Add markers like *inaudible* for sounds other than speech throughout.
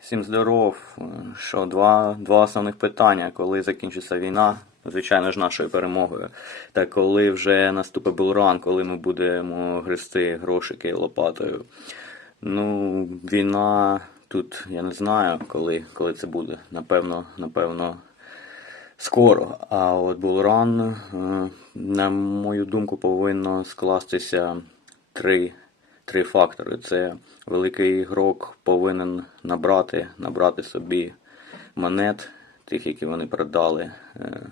Всім здоров. Що, два, два основних питання. Коли закінчиться війна, звичайно ж, нашою перемогою. Та коли вже наступить булран, коли ми будемо грести грошики лопатою. Ну, війна тут, я не знаю, коли, коли це буде. Напевно, напевно, скоро. А от булран, е, на мою думку, повинно скластися три, три фактори. Це великий ігрок повинен набрати, набрати собі монет, тих, які вони продали е,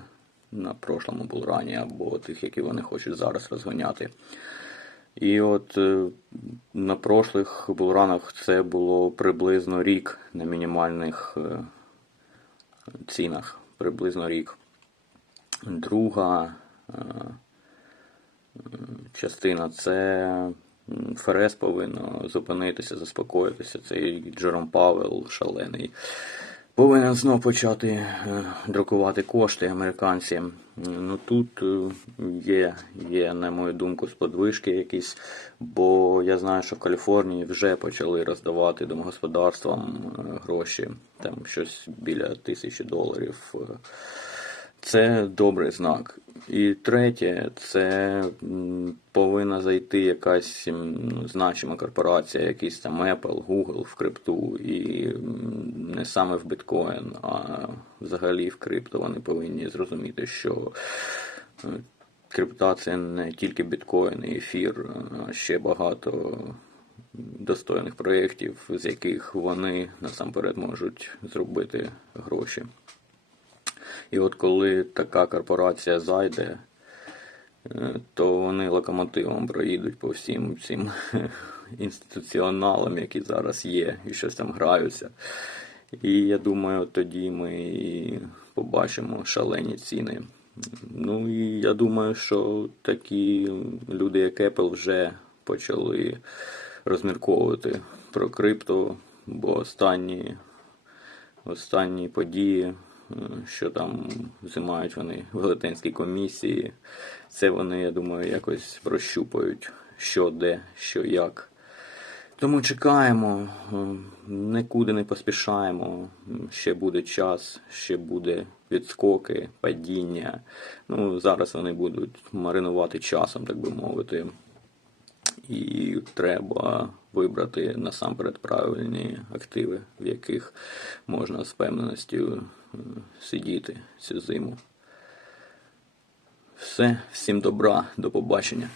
на прошлому булрані, або тих, які вони хочуть зараз розганяти. І от е, на прошлих булранах це було приблизно рік на мінімальних е, цінах. Приблизно рік. Друга частина це ФРС повинно зупинитися, заспокоїтися. Цей Джером Павел шалений. Повинен знов почати е, друкувати кошти американці. Ну тут е, є, є, на мою думку, сподвижки якісь, бо я знаю, що в Каліфорнії вже почали роздавати домогосподарствам е, гроші, там щось біля тисячі доларів. Це добрий знак. І третє, це повинна зайти якась значима корпорація, якийсь там Apple, Google в крипту, і не саме в біткоін, а взагалі в крипто вони повинні зрозуміти, що е, крипта це не тільки біткоін і ефір, а ще багато достойних проєктів, з яких вони насамперед можуть зробити гроші. І от коли така корпорація зайде, е, то вони локомотивом проїдуть по всім цим *laughs* інституціоналам, які зараз є, і щось там граються. І я думаю, тоді ми побачимо шалені ціни. Ну і я думаю, що такі люди, як Apple, вже почали розмірковувати про крипто, бо останні останні події, що там займають вони велетенські комісії, це вони, я думаю, якось прощупають, що де, що як. Тому чекаємо, е, нікуди не поспішаємо. Ще буде час, ще буде відскоки, падіння. Ну, зараз вони будуть маринувати часом, так би мовити. І треба вибрати насамперед правильні активи, в яких можна з впевненістю е, сидіти цю зиму. Все, всім добра, до побачення.